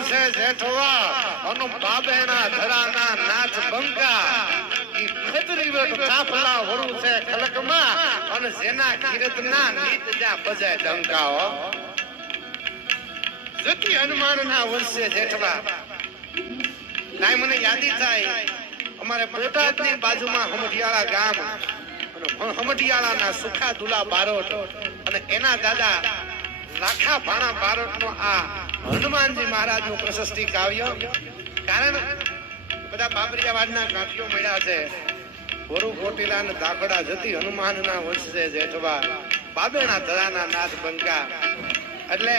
છે જેઠવા. અનુ બાબેણા ધરાના નાચ બંકા ઈ ખતરી વેટ કાફલા વરુ છે ખલકમાં અને જેના કીર્તના નીત જા બજાય ડંકા, હો. જતી હનુમાનના છે જેઠવા. નાય, મને યાદી થાય. અમારે બોટાદની બાજુમાં હમઢિયાળા ગામ હમઢિયાળાના સુખા દુલા બારોટ અને એના દાદા લાખા ભાણા બારોટનો આ હનુમાનજી મહારાજનું પ્રશસ્તિ કાવ્ય. કારણ બધા બાબરિયાવાડના કાઠીઓ મળ્યા છે. વરુ કોટીલા ને ધાકડા જતી હનુમાનના વંશ છે જેઠવા બાબેણા ધરાના નાથ બંકા એટલે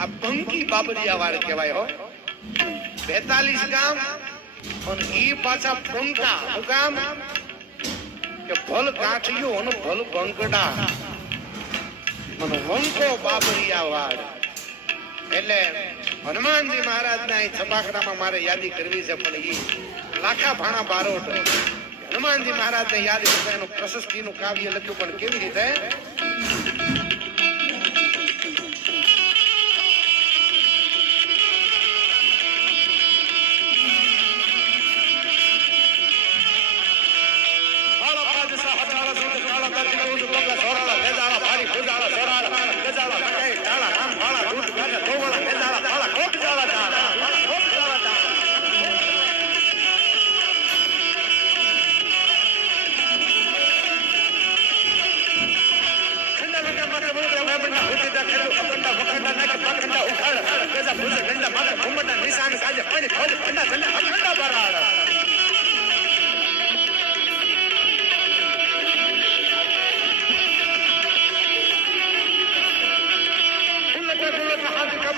આ બંકી બાબરિયાવાડ કહેવાય હો. બેતાલીસ ગામ અને ઈ પાછા પંકા શું ગામ? કે ભલ કાઠિયો અને ભલ બંકડા અને વંકો બાબરિયા વાડ એટલે હનુમાનજી મહારાજના અહીં છપાખડામાં મારે યાદી કરવી છે, પણ એ લાખા ભાણા બારોટ હનુમાનજી મહારાજને યાદ કરતા એનું પ્રશસ્તિનું કાવ્ય લખ્યું, પણ કેવી રીતે? ભારી પાદશા હુતીદા ખેડૂ અખંડા વખંડા નાકે પાખંડા ઉખાડ ગજા ભુજ ગંડા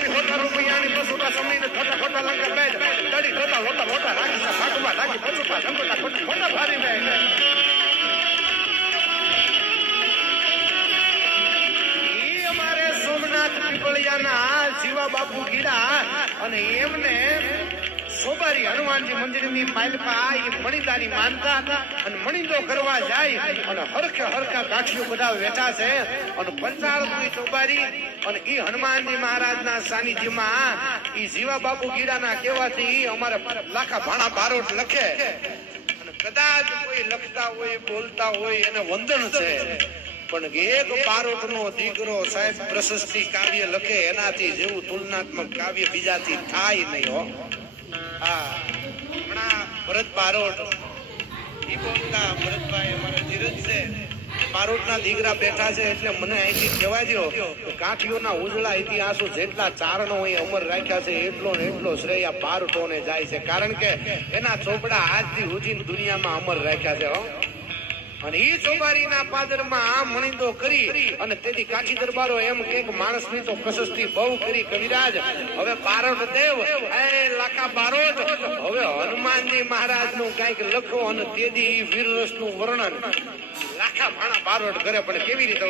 હોતા રૂપિયાની બસુટા સમજીને ખોટા ખોટા લંકા બેજ તડી ખોટા હોતા હોતા રાખી ભાગમાં રાખી બસુટા લંકોટા ખોટા પીપળિયાના જીવા બાપુ ગીડા અને એમને સોબારી હનુમાનજી મંદિરની માલપા એ મણિદારી માનતા હતા અને મણીદો કરવા જાય અને હરખે હરખા કાઠીઓ બધા છે અને પંચાળની સોબારી અને એ હનુમાનજી મહારાજના સાનિધ્યમાં એ જીવા બાપુ ગીડાના કહેવાથી અમારે લાખા ભાણા બારોટ લખે. અને કદાચ કોઈ લખતા હોય, બોલતા હોય, એને વંદન છે. પણ એક પારોટ નો દીકરો સાહેબ પ્રશસ્તિ કાવ્ય લખે એનાથી જેવું તુલનાત્મક કાવ્ય બીજાથી થાય નહીં હો. હા. હમણાં ભરત પારોટ બોલતા ભરતભાઈ અમારા ધીરજ છે. પારોટના દીકરા બેઠા છે એટલે મને અહીંથી કહેવા દો કાઠીઓના ઉજળા ઇતિહાસો જેટલા ચારણો અહીં અમર રાખ્યા છે, એટલો ને એટલો શ્રેય પારોટોને જાય છે. કારણ કે એના ચોપડા આજથી ઉજીન દુનિયામાં અમર રાખ્યા છે, હો. અને ઈ ચોબારીના પાદરમાં મણિંદો કરી અને તેથી કાઠી દરબારો એમ કે માણસની તો પ્રશસ્તિ બહુ કરી કવિરાજ. હવે પારણ દેવ, એ લાકા બારોટ, હવે હનુમાનજી મહારાજનું કંઈક લખો અને તેથી વીર રસનું વર્ણન. લાખા ભાણા બારોટ કરે પણ કેવી રીતે